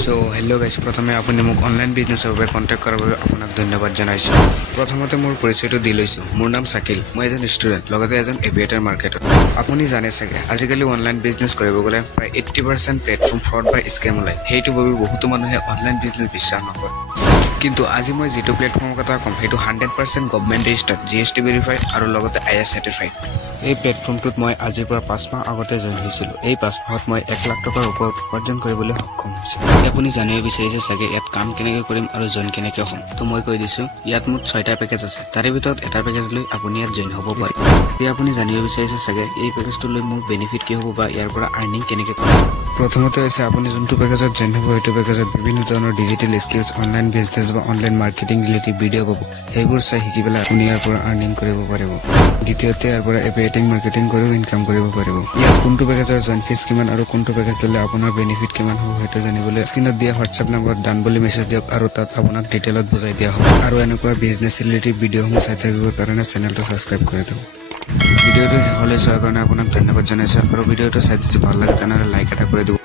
So hello guys, প্ৰথমে আপুনি মোক অনলাইন বিজনেছৰ বাবে কন্টেক্ট কৰাৰ বাবে আপোনাক ধন্যবাদ জনাইছো। প্ৰথমতে মোৰ পৰিচয়টো দি লৈছো। মোৰ নাম শাকিল, মই এজন ষ্টুডেণ্ট, লগতে এজন এভিয়েটাৰ মাৰ্কেটৰ। আপুনি জানে চাগে আজিকালি অনলাইন বিজনেছ কৰিব গ'লে প্ৰায় 80% প্লেটফৰ্ম ফ্ৰড বা স্কেম ওলায়। সেইটো বাবে বহুতো মানুহে অনলাইন বিজনেছ বিশ্বাস নকৰে। কিন্তু আজি মই যেটো প্লেটফৰ্মৰ কথা ক'ম সেইটো 100% গভৰ্ণমেণ্ট ৰেজিষ্টাৰ্ড, GST ভেৰিফাইড আৰু লগতে IS চাৰ্টিফাইড। এই প্লেটফৰ্মটোত মই আজিৰ পৰা 5 মাহ আগতে জইন হৈছিলোঁ। এই 5 মাহত মই 1 লাখ টকাৰ ওপৰত উপাৰ্জন কৰিবলৈ সক্ষম হৈছোঁ। আপুনি জানিব বিচাৰিছে চাগে ইয়াত কাম কেনেকৈ কৰিম আৰু জইন কেনেকৈ হ'ম। তো মই কৈ দিছোঁ, ইয়াত মুঠ 6টা পেকেজ আছে। তাৰে ভিতৰত এটা পেকেজ লৈ আপুনি ইয়াত জইন হ'ব পাৰে। এতিয়া আপুনি জানিব বিচাৰিছে চাগে এই পেকেজটো লৈ মোৰ বেনিফিট কি হ'ব বা ইয়াৰ পৰা আৰ্নিং কেনেকৈ কৰিম। প্ৰথমতে হৈছে আপুনি যোনটো পেকেজত জইন হ'ব সেইটো পেকেজত বিভিন্ন ধৰণৰ ডিজিটেল স্কিলছ, অনলাইন বিজনেছ বা অনলাইন মাৰ্কেটিং ৰিলেটেড ভিডিঅ' পাব। সেইবোৰ চাই শিকি পেলাই আপুনি ইয়াৰ পৰা আৰ্নিং কৰিব পাৰিব। দ্বিতীয়তে ইয়াৰ পৰা এফিলিয়েটিং মাৰ্কেটিং কৰিও ইনকাম কৰিব পাৰিব। ইয়াত কোনটো পেকেজৰ জইন ফিজ কিমান আৰু কোনটো পেকেজ ল'লে আপোনাৰ বেনিফিট কিমান হ'ব সেইটো জানিবলৈ স্ক্ৰীনত দিয়া হোৱাটছএপ নম্বৰত ডান বুলি মেছেজ দিয়ক আৰু তাত আপোনাক ডিটেইলত বুজাই দিয়া হ'ব। আৰু এনেকুৱা বিজনেছ ৰিলেটেড ভিডিঅ'সমূহ চাই থাকিবৰ কাৰণে চেনেলটো ছাবস্ক্ৰাইব কৰি দিয়ক। ভিডিঅ'টো শেষলৈ চোৱাৰ কাৰণে আপোনাক ধন্যবাদ জনাইছোঁ আৰু ভিডিঅ'টো চাই যদি ভাল লাগে তেনেহ'লে লাইক এটা কৰি দিব।